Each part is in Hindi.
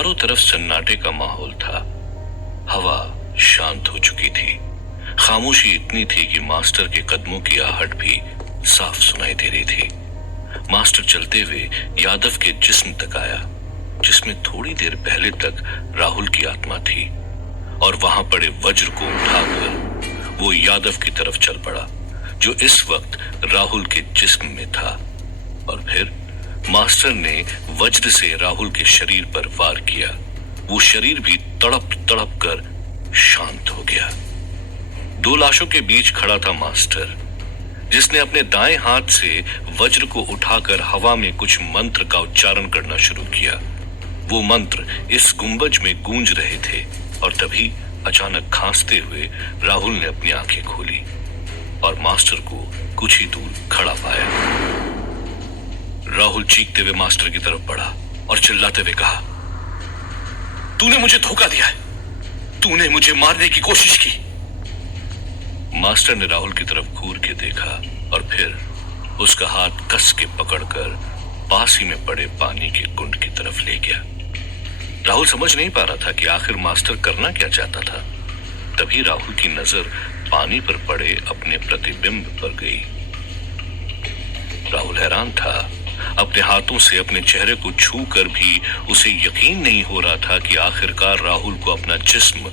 चारों तरफ सन्नाटे का माहौल था। हवा शांत हो चुकी थी। खामोशी इतनी थी कि मास्टर के कदमों की आहट भी साफ सुनाई दे रही थी। मास्टर चलते हुए यादव के जिस्म तक आया, जिसमें थोड़ी देर पहले तक राहुल की आत्मा थी, और वहां पड़े वज्र को उठाकर वो यादव की तरफ चल पड़ा, जो इस वक्त राहुल के जिस्म में था। और फिर मास्टर ने वज्र से राहुल के शरीर पर वार किया। वो शरीर भी तड़प तड़प कर शांत हो गया। दो लाशों के बीच खड़ा था मास्टर, जिसने अपने दाएं हाथ से वज्र को उठाकर हवा में कुछ मंत्र का उच्चारण करना शुरू किया। वो मंत्र इस गुंबज में गूंज रहे थे, और तभी अचानक खांसते हुए राहुल ने अपनी आंखें खोली और मास्टर को कुछ ही दूर खड़ा पाया। राहुल चीखते हुए मास्टर की तरफ बढ़ा और चिल्लाते हुए कहा, तूने मुझे धोखा दिया है, तूने मुझे मारने की कोशिश की। मास्टर ने राहुल की तरफ घूर के देखा और फिर उसका हाथ कस के पकड़कर पास ही में पड़े पानी के कुंड की तरफ ले गया। राहुल समझ नहीं पा रहा था कि आखिर मास्टर करना क्या चाहता था। तभी राहुल की नजर पानी पर पड़े अपने प्रतिबिंब पर गई। राहुल हैरान था। अपने हाथों से अपने चेहरे को छू कर भी उसे यकीन नहीं हो रहा था कि आखिरकार राहुल को अपना जिस्म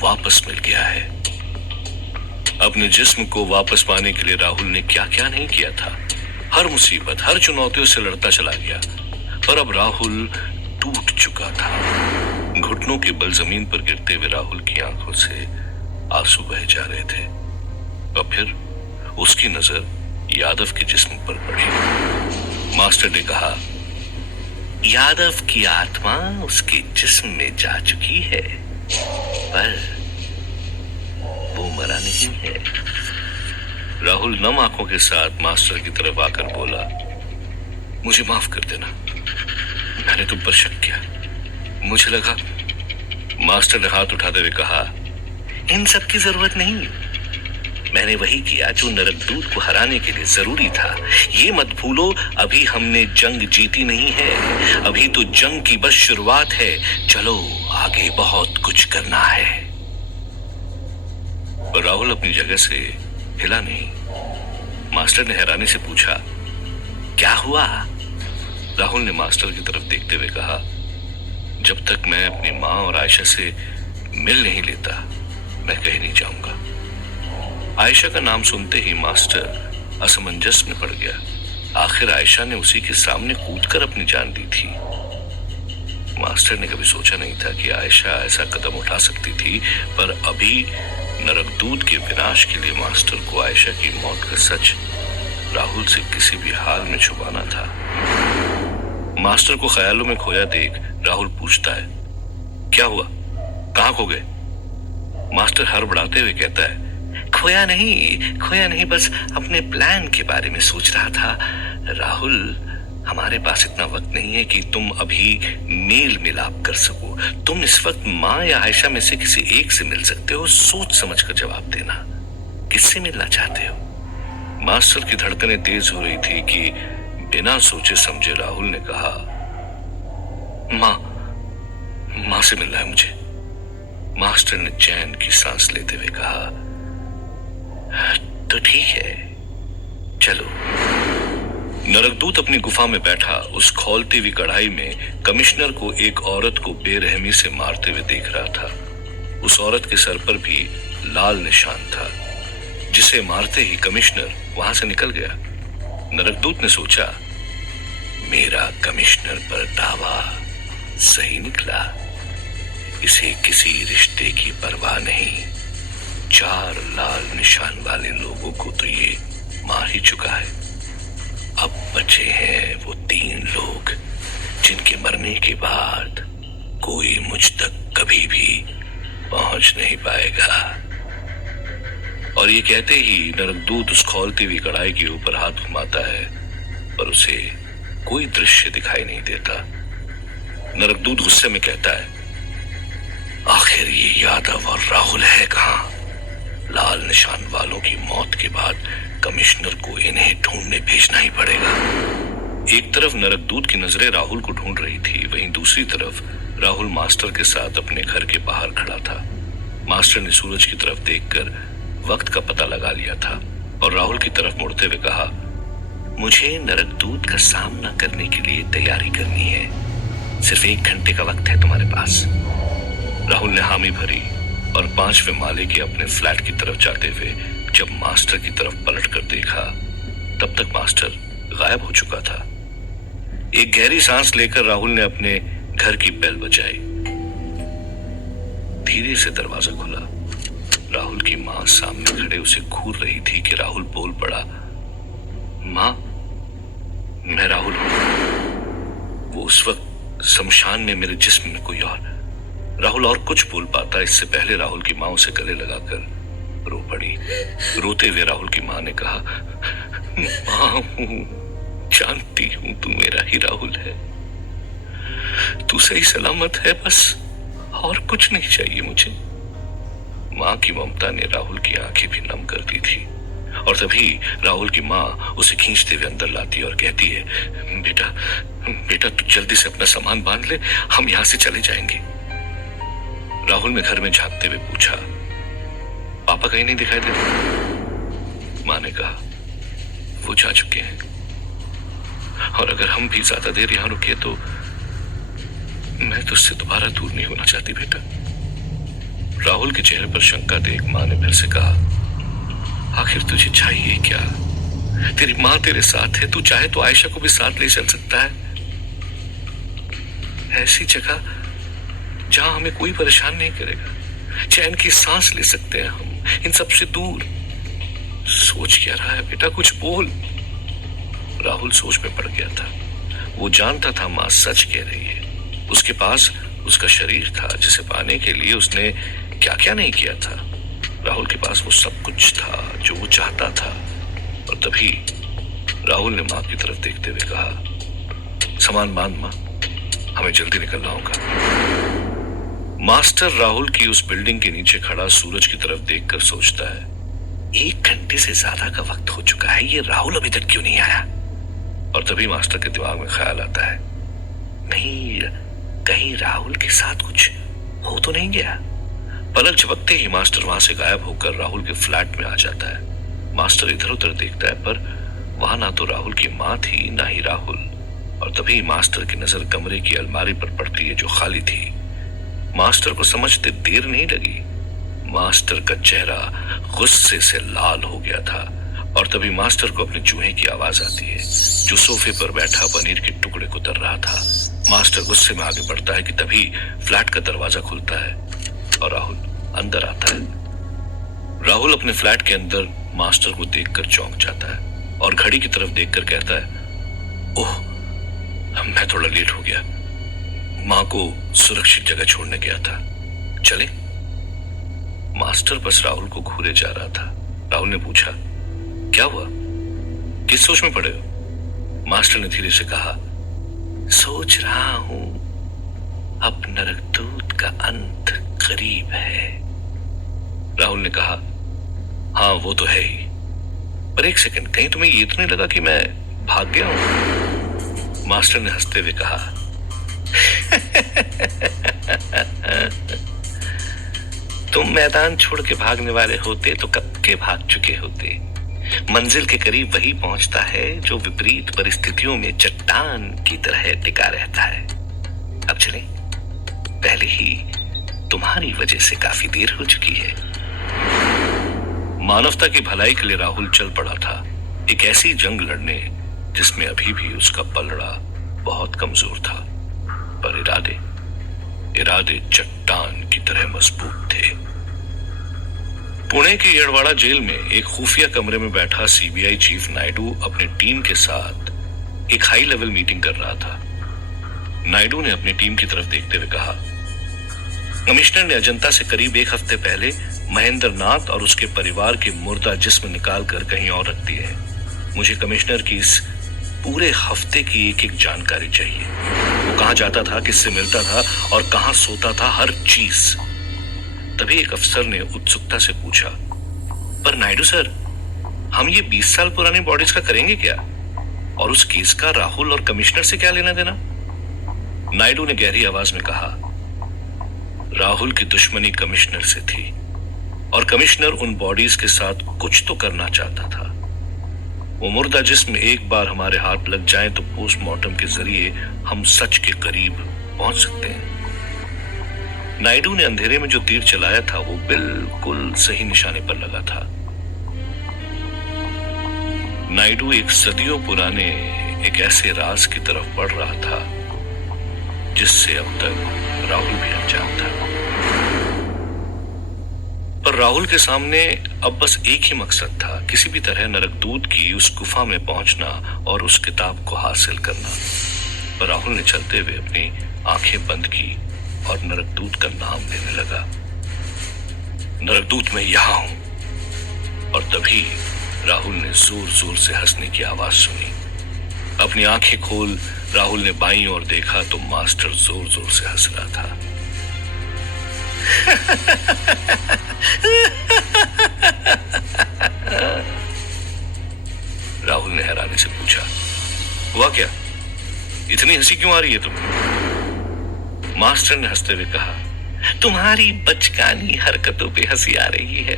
वापस मिल गया है। अपने जिस्म को वापस पाने के लिए राहुल ने क्या क्या नहीं किया था। हर मुसीबत, हर चुनौतियों से लड़ता चला गया, पर अब राहुल टूट चुका था। घुटनों के बल जमीन पर गिरते हुए राहुल की आंखों से आंसू बह जा रहे थे। और फिर उसकी नजर यादव के जिस्म पर पड़ी। मास्टर ने कहा, यादव की आत्मा उसके जिस्म में जा चुकी है, पर वो मरा नहीं है। राहुल नम आंखों के साथ मास्टर की तरफ आकर बोला, मुझे माफ कर देना, मैंने तुम पर शक किया, मुझे लगा। मास्टर ने हाथ उठाते हुए कहा, इन सब की जरूरत नहीं, मैंने वही किया जो नरकदूत को हराने के लिए जरूरी था। ये मत भूलो, अभी हमने जंग जीती नहीं है, अभी तो जंग की बस शुरुआत है। चलो आगे बहुत कुछ करना है। पर राहुल अपनी जगह से हिला नहीं। मास्टर ने हैरानी से पूछा, क्या हुआ? राहुल ने मास्टर की तरफ देखते हुए कहा, जब तक मैं अपनी माँ और आयशा से मिल नहीं लेता, मैं कहीं नहीं जाऊंगा। आयशा का नाम सुनते ही मास्टर असमंजस में पड़ गया। आखिर आयशा ने उसी के सामने कूदकर अपनी जान दी थी। मास्टर ने कभी सोचा नहीं था कि आयशा ऐसा कदम उठा सकती थी, पर अभी नरकदूत के विनाश के लिए मास्टर को आयशा की मौत का सच राहुल से किसी भी हाल में छुपाना था। मास्टर को ख्यालों में खोया देख राहुल पूछता है, क्या हुआ, कहां खो गए? मास्टर हड़बड़ाते हुए कहता है, खोया नहीं, बस अपने प्लान के बारे में सोच रहा था। राहुल, हमारे पास इतना वक्त नहीं है कि तुम अभी मेल मिलाप कर सको। तुम इस वक्त माँ या आयशा में से किसी एक से मिल सकते हो। सोच समझ कर जवाब देना, किससे मिलना चाहते हो? मास्टर की धड़कनें तेज हो रही थी कि बिना सोचे समझे राहुल ने कहा, माँ से मिलना है मुझे। मास्टर ने चैन की सांस लेते हुए कहा, तो ठीक है, चलो। नरकदूत अपनी गुफा में बैठा उस खौलती हुई कढ़ाई में कमिश्नर को एक औरत को बेरहमी से मारते हुए देख रहा था। उस औरत के सर पर भी लाल निशान था, जिसे मारते ही कमिश्नर वहां से निकल गया। नरकदूत ने सोचा, मेरा कमिश्नर पर दावा सही निकला। इसे किसी रिश्ते की परवाह नहीं। 4 लाल निशान वाले लोगों को तो ये मार ही चुका है। अब बचे हैं वो 3 लोग, जिनके मरने के बाद कोई मुझ तक कभी भी पहुंच नहीं पाएगा। और ये कहते ही नरकदूत उस खौलती हुई कढ़ाई के ऊपर हाथ घुमाता है, पर उसे कोई दृश्य दिखाई नहीं देता। नरकदूत गुस्से में कहता है, आखिर ये यादव और राहुल है कहां? लाल निशान वालों की मौत के बाद कमिश्नर को इन्हें ढूंढने भेजना ही पड़ेगा। एक तरफ नरकदूत की नजरें राहुल को ढूंढ रही थी, वहीं दूसरी तरफ राहुल मास्टर के साथ अपने घर के बाहर खड़ा था। मास्टर ने सूरज की तरफ देखकर वक्त का पता लगा लिया था और राहुल की तरफ मुड़ते हुए कहा, मुझे नरकदूत का सामना करने के लिए तैयारी करनी है। सिर्फ 1 घंटे का वक्त है तुम्हारे पास। राहुल ने हामी भरी और 5वें माले के अपने फ्लैट की तरफ जाते हुए जब मास्टर की तरफ पलट कर देखा, तब तक मास्टर गायब हो चुका था। एक गहरी सांस लेकर राहुल ने अपने घर की बेल बजाई। धीरे से दरवाजा खुला। राहुल की मां सामने खड़े उसे घूर रही थी कि राहुल बोल पड़ा, मां, मैं राहुल हूं। वो उस वक्त शमशान में मेरे जिस्म में कोई और। राहुल और कुछ बोल पाता इससे पहले राहुल की मां उसे गले लगाकर रो पड़ी। रोते हुए राहुल की मां ने कहा, मां हूं, जानती हूं तू मेरा ही राहुल है। तू सही सलामत है, बस और कुछ नहीं चाहिए मुझे। मां की ममता ने राहुल की आंखें भी नम कर दी थी और तभी राहुल की मां उसे खींचते हुए अंदर लाती और कहती है, बेटा बेटा तू जल्दी से अपना सामान बांध ले, हम यहां से चले जाएंगे। राहुल ने घर में झांकते हुए पूछा, पापा कहीं नहीं दिखाई दे रहे? मां ने कहा, वो जा चुके हैं और अगर हम भी ज्यादा देर यहां रुके तो मैं तुझसे दोबारा दूर नहीं होना चाहती बेटा। राहुल के चेहरे पर शंका देख मां ने फिर से कहा, आखिर तुझे चाहिए क्या? तेरी मां तेरे साथ है, तू चाहे तो आयशा को भी साथ ले चल सकता है। ऐसी जगह जहां हमें कोई परेशान नहीं करेगा, चैन की सांस ले सकते हैं हम इन सबसे दूर। सोच क्या रहा है बेटा, कुछ बोल। राहुल सोच में पड़ गया था। वो जानता था मां सच कह रही है। उसके पास उसका शरीर था जिसे पाने के लिए उसने क्या क्या नहीं किया था। राहुल के पास वो सब कुछ था जो वो चाहता था। और तभी राहुल ने मां की तरफ देखते हुए कहा, सामान बांध मां, हमें जल्दी निकलना होगा। मास्टर राहुल की उस बिल्डिंग के नीचे खड़ा सूरज की तरफ देखकर सोचता है, 1 घंटे से ज्यादा का वक्त हो चुका है, ये राहुल अभी तक क्यों नहीं आया? और तभी मास्टर के दिमाग में ख्याल आता है, नहीं कहीं राहुल के साथ कुछ हो तो नहीं गया। पलक झपकते ही मास्टर वहां से गायब होकर राहुल के फ्लैट में आ जाता है। मास्टर इधर उधर देखता है पर वहां ना तो राहुल की मां थी ना ही राहुल। और तभी मास्टर की नजर कमरे की अलमारी पर पड़ती है जो खाली थी। मास्टर को समझते देर नहीं लगी। मास्टर का चेहरा गुस्से से लाल हो गया था और तभी मास्टर को अपने चूहे की आवाज आती है जो सोफे पर बैठा पनीर के टुकड़े कुतर रहा था। मास्टर गुस्से में आगे बढ़ता है कि तभी फ्लैट का दरवाजा खुलता है और राहुल अंदर आता है। राहुल अपने फ्लैट के अंदर मास्टर को देखकर चौंक जाता है और घड़ी की तरफ देखकर कहता है, ओह मैं थोड़ा लेट हो गया, मां को सुरक्षित जगह छोड़ने गया था, चले? मास्टर बस राहुल को घूरे जा रहा था। राहुल ने पूछा, क्या हुआ, किस सोच में पड़े हो? मास्टर ने धीरे से कहा, सोच रहा हूं अब नरकदूत का अंत करीब है। राहुल ने कहा, हाँ वो तो है ही, पर 1 सेकंड, कहीं तुम्हें ये तो नहीं लगा कि मैं भाग गया हूं? मास्टर ने हंसते हुए कहा, तुम मैदान छोड़ के भागने वाले होते तो कब के भाग चुके होते। मंजिल के करीब वही पहुंचता है जो विपरीत परिस्थितियों में चट्टान की तरह टिका रहता है। अब चलें, पहले ही तुम्हारी वजह से काफी देर हो चुकी है। मानवता की भलाई के लिए राहुल चल पड़ा था, एक ऐसी जंग लड़ने जिसमें अभी भी उसका पलड़ा बहुत कमजोर था, पर इरादे चट्टान की तरह मजबूत थे। पुणे की येड़वाड़ा जेल में एक खुफिया कमरे में बैठा सीबीआई चीफ नायडू अपनी टीम के साथ एक हाई लेवल मीटिंग कर रहा था। नायडू ने अपनी टीम की तरफ देखते हुए कहा, कमिश्नर ने अजंता से करीब 1 हफ्ते पहले महेंद्र नाथ और उसके परिवार के मुर्दा जिस्म निकाल कर कहीं और रख दिए हैं। मुझे कमिश्नर की इस पूरे हफ्ते की एक जानकारी चाहिए। वो कहां जाता था, किससे मिलता था और कहां सोता था, हर चीज। तभी एक अफसर ने उत्सुकता से पूछा, पर नायडू सर, हम ये 20 साल पुरानी बॉडीज का करेंगे क्या? और उस केस का राहुल और कमिश्नर से क्या लेना देना? नायडू ने गहरी आवाज में कहा, राहुल की दुश्मनी कमिश्नर से थी और कमिश्नर उन बॉडीज के साथ कुछ तो करना चाहता था। वो मुर्दा जिस्म एक बार हमारे हाथ लग जाए तो पोस्टमार्टम के जरिए हम सच के करीब पहुंच सकते हैं। नायडू ने अंधेरे में जो तीर चलाया था वो बिल्कुल सही निशाने पर लगा था। नायडू एक सदियों पुराने एक ऐसे राज की तरफ बढ़ रहा था जिससे अब तक राहुल भी अनजान था। पर राहुल के सामने अब बस एक ही मकसद था, किसी भी तरह नरकदूत की उस गुफा में पहुंचना और उस किताब को हासिल करना। पर राहुल ने चलते हुए अपनी आंखें बंद की और नरकदूत का नाम लेने लगा। नरकदूत मैं यहां हूं। और तभी राहुल ने जोर जोर से हंसने की आवाज सुनी। अपनी आंखें खोल राहुल ने बाईं ओर देखा तो मास्टर जोर जोर से हंस रहा था। राहुल ने हैरानी से पूछा, हुआ क्या? इतनी हंसी क्यों आ रही है तुम्हें? मास्टर ने हंसते हुए कहा, तुम्हारी बचकानी हरकतों पे हंसी आ रही है।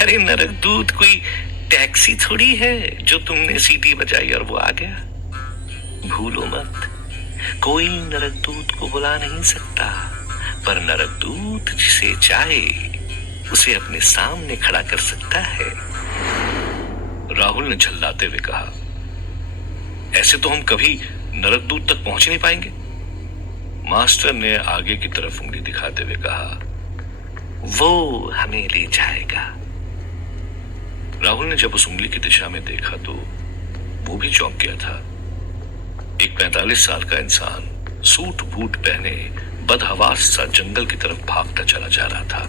अरे नरकदूत कोई टैक्सी थोड़ी है जो तुमने सीटी बजाई और वो आ गया। भूलो मत, कोई नरकदूत को बुला नहीं सकता, पर नरकदूत जिसे चाहे उसे अपने सामने खड़ा कर सकता है। राहुल ने झल्लाते हुए कहा, ऐसे तो हम कभी नरकदूत तक पहुंच नहीं पाएंगे। मास्टर ने आगे की तरफ उंगली दिखाते हुए कहा, वो हमें ले जाएगा। राहुल ने जब उस उंगली की दिशा में देखा तो वो भी चौंक गया था। एक 45 साल का इंसान सूट बूट पहने बदहवास सा जंगल की तरफ भागता चला जा रहा था।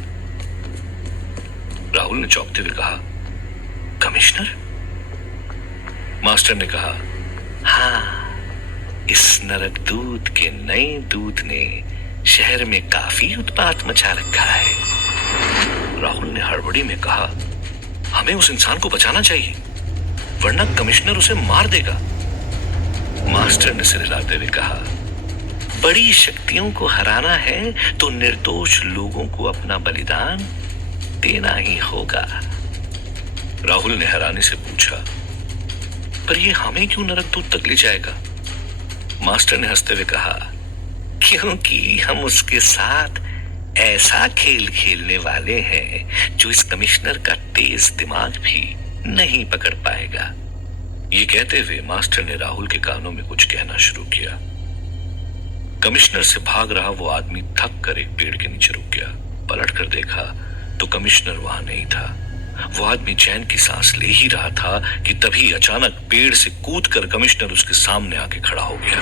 राहुल ने चौंकते हुए कहा, कमिश्नर? मास्टर ने कहा, हाँ, इस नरकदूत के नए दूत ने शहर में काफी उत्पात मचा रखा है। राहुल ने हड़बड़ी में कहा, हमें उस इंसान को बचाना चाहिए वरना कमिश्नर उसे मार देगा। मास्टर ने सिर हिलाते हुए कहा, बड़ी शक्तियों को हराना है तो निर्दोष लोगों को अपना बलिदान देना ही होगा। राहुल ने हैरानी से पूछा, पर ये हमें क्यों नरकदूत तक ले जाएगा? मास्टर ने हंसते हुए कहा, क्योंकि हम उसके साथ ऐसा खेल खेलने वाले हैं जो इस कमिश्नर का तेज दिमाग भी नहीं पकड़ पाएगा। ये कहते हुए मास्टर ने राहुल के कानों में कुछ कहना शुरू किया। कमिश्नर से भाग रहा वो आदमी थक कर एक पेड़ के नीचे रुक गया। पलट कर देखा तो कमिश्नर वहां नहीं था। वो आदमी चैन की सांस ले ही रहा था कि तभी अचानक पेड़ से कूदकर कमिश्नर उसके सामने आके खड़ा हो गया।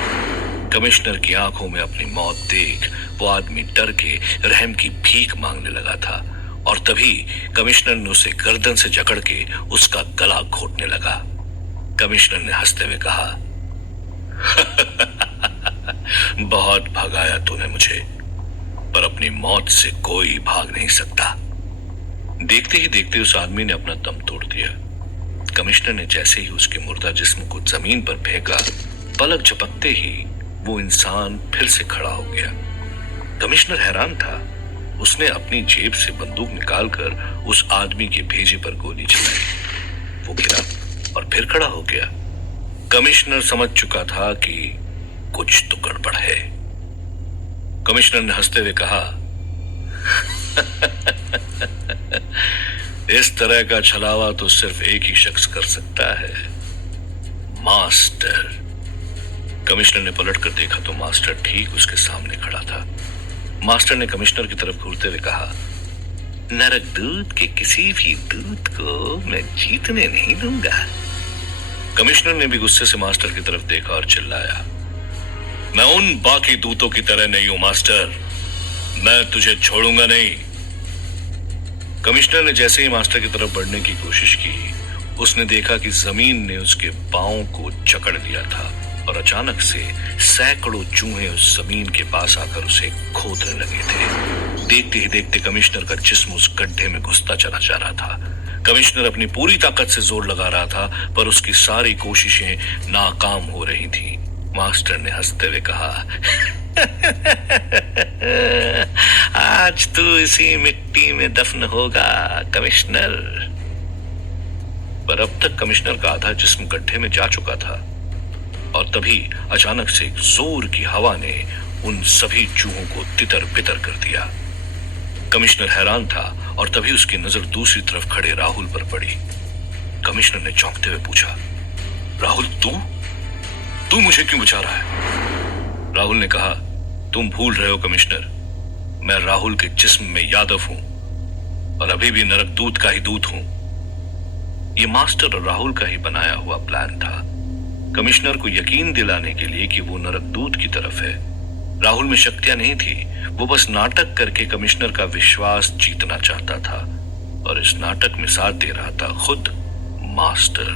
कमिश्नर की आंखों में अपनी मौत देख वो आदमी डर के रहम की भीख मांगने लगा था और तभी कमिश्नर ने उसे गर्दन से जकड़ के उसका गला घोटने लगा। कमिश्नर ने हंसते हुए कहा, बहुत भगाया तूने मुझे, पर अपनी मौत से कोई भाग नहीं सकता। देखते ही देखते उस आदमी ने अपना दम तोड़ दिया। कमिश्नर ने जैसे ही उसके मुर्दा जिस्म को जमीन पर फेंका, पलक झपकते ही वो इंसान फिर से खड़ा हो गया। कमिश्नर हैरान था। उसने अपनी जेब से बंदूक निकालकर उस आदमी के भेजे पर गोली चलाई। वो गिरा और फिर खड़ा हो गया। कमिश्नर समझ चुका था कि कुछ तो गड़बड़ है। कमिश्नर ने हंसते हुए कहा, इस तरह का छलावा तो सिर्फ एक ही शख्स कर सकता है, मास्टर। कमिश्नर ने पलट कर देखा तो मास्टर ठीक उसके सामने खड़ा था। मास्टर ने कमिश्नर की तरफ घूरते हुए कहा, नरकदूत के किसी भी दूत को मैं जीतने नहीं दूंगा। कमिश्नर ने भी गुस्से से मास्टर की तरफ देखा और चिल्लाया, मैं उन बाकी दूतों की तरह नहीं हूं मास्टर, मैं तुझे छोड़ूंगा नहीं। कमिश्नर ने जैसे ही मास्टर की तरफ बढ़ने की कोशिश की, उसने देखा कि जमीन ने उसके पांव को जकड़ लिया था और अचानक से सैकड़ों चूहे उस जमीन के पास आकर उसे खोदने लगे थे। देखते ही देखते कमिश्नर का जिस्म उस गड्ढे में घुसता चला जा रहा था। कमिश्नर अपनी पूरी ताकत से जोर लगा रहा था, पर उसकी सारी कोशिशें नाकाम हो रही थी। मास्टर ने हंसते हुए कहा, आज तू इसी मिट्टी में दफन होगा कमिश्नर। पर अब तक कमिश्नर का आधा जिस्म गड्ढे में जा चुका था और तभी अचानक से एक जोर की हवा ने उन सभी चूहों को तितर बितर कर दिया। कमिश्नर हैरान था और तभी उसकी नजर दूसरी तरफ खड़े राहुल पर पड़ी। कमिश्नर ने चौंकते हुए पूछा, राहुल तू मुझे क्यों बचा रहा है? राहुल ने कहा, तुम भूल रहे हो कमिश्नर, मैं राहुल के जिस्म में यादव हूं और अभी भी नरक दूत का ही दूत हूं। यह मास्टर और राहुल का ही बनाया हुआ प्लान था, कमिश्नर को यकीन दिलाने के लिए कि वो नरक दूत की तरफ है। राहुल में शक्तियां नहीं थी, वो बस नाटक करके कमिश्नर का विश्वास जीतना चाहता था और इस नाटक में साथ दे रहा था खुद मास्टर।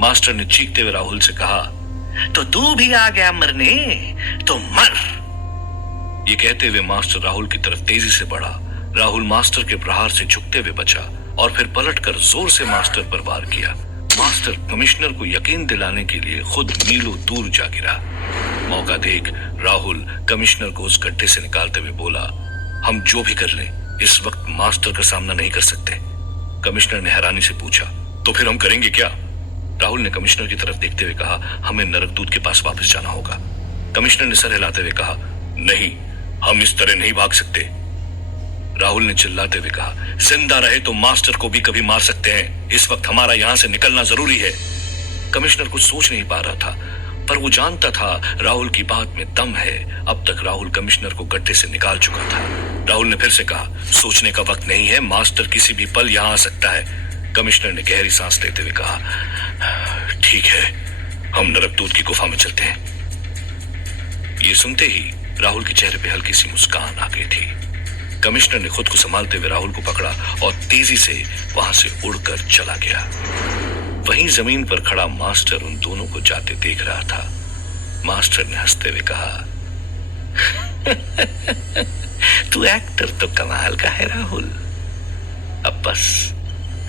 मास्टर ने चीखते हुए राहुल से कहा, तो तू भी आ गया मरने, तो मर। ये कहते हुए मास्टर राहुल की तरफ तेजी से बढ़ा। राहुल मास्टर के प्रहार से झुकते हुए बचा और फिर पलटकर जोर से मास्टर पर वार किया। मास्टर कमिश्नर को यकीन दिलाने के लिए खुद मीलों दूर जा गिरा। मौका देख राहुल कमिश्नर को उस गड्ढे से निकालते हुए बोला, हम जो भी कर लें इस वक्त मास्टर का सामना नहीं कर सकते। कमिश्नर ने हैरानी से पूछा, तो फिर हम करेंगे क्या? राहुल ने कमिश्नर की तरफ देखते हुए कहा, हमें नरकदूत के पास वापस जाना होगा। कमिश्नर ने सर हिलाते हुए कहा, नहीं, हम इस तरह नहीं भाग सकते। राहुल ने चिल्लाते हुए कहा, जिंदा रहे तो मास्टर को भी कभी मार सकते हैं, इस वक्त हमारा यहां से निकलना जरूरी है। कमिश्नर कुछ सोच नहीं पा रहा था, पर वो जानता था राहुल की बात में दम है। अब तक राहुल कमिश्नर को गड्ढे से निकाल चुका था। राहुल ने फिर से कहा, सोचने का वक्त नहीं है, मास्टर किसी भी पल यहां आ सकता है। कमिश्नर ने गहरी सांस लेते हुए कहा, ठीक है, हम नरकदूत की गुफा में चलते हैं। ये सुनते ही राहुल के चेहरे पे हल्की सी मुस्कान आ गई थी। कमिश्नर ने खुद को संभालते हुए राहुल को पकड़ा और तेजी से वहां से उड़कर चला गया। वहीं जमीन पर खड़ा मास्टर उन दोनों को जाते देख रहा था। मास्टर ने हंसते हुए कहा, तू एक्टर तो कमाल का है राहुल। अब बस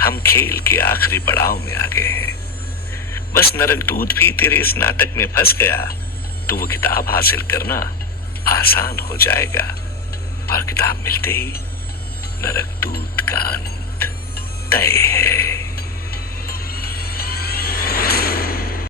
हम खेल के आखिरी पड़ाव में आ गए हैं। बस नरकदूत भी तेरे इस नाटक में फंस गया तो वो किताब हासिल करना आसान हो जाएगा और किताब मिलते ही नरकदूत का अंत तय है।